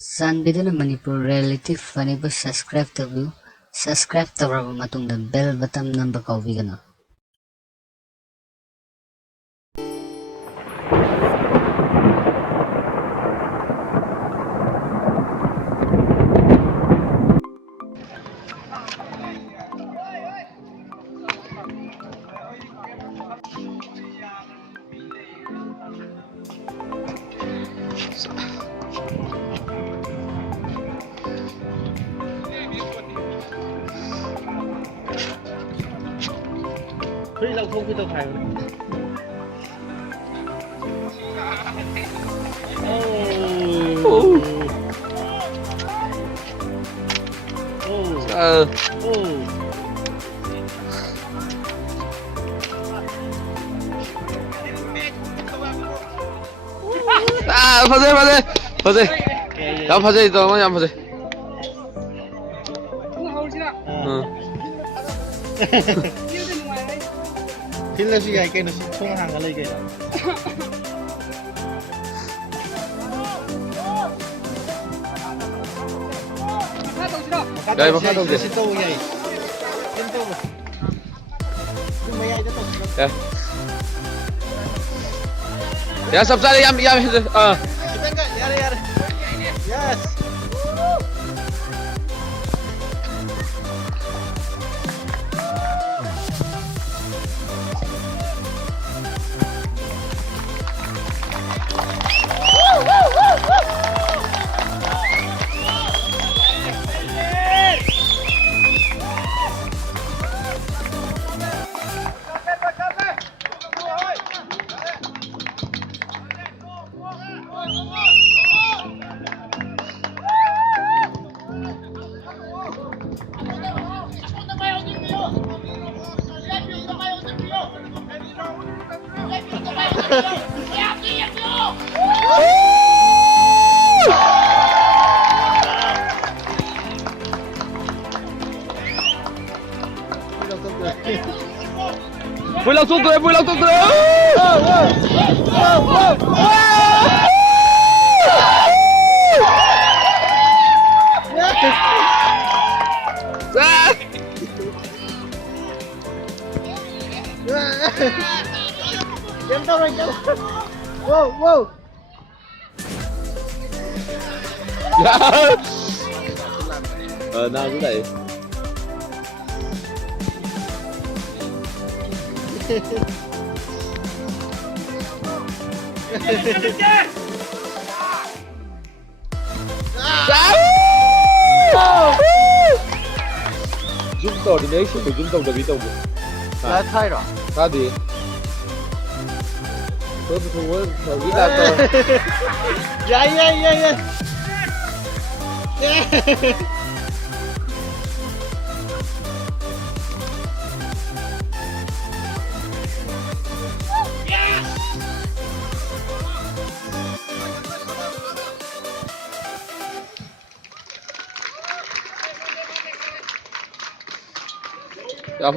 ꯆꯥꯟꯕꯤꯗꯨꯅ Manipur reality ꯐꯅꯤꯕꯨ subscribe ꯇꯧꯕꯤꯌꯨ꯫ Subscribe ꯇꯧꯔꯕ ꯃꯇꯨꯡꯗ ꯕꯦꯜ ꯕꯇꯟ ꯅꯝꯕ ꯀꯥꯎꯕꯤꯒꯅꯨ꯫ Free lang kung kita tayo. 파세. 야 파세 있다. 뭐냐 파세. Phil là suy gầy cái nó không hàng cái lấy cái. Đây mà phát đâu kìa. Xin tô vậy. Xin tô. Cứ mấy ai đó tô. Đây. Ya sab sare yam Yes. Vui lòng xuống tụi Em đâu rồi đâu. Wow. Nào cứ đẩy. Zoom coordination của zoom tổng là bí tổng Là thay rồi. Sao đi? Tôi không có nghĩ là tôi. Yeah. Ya,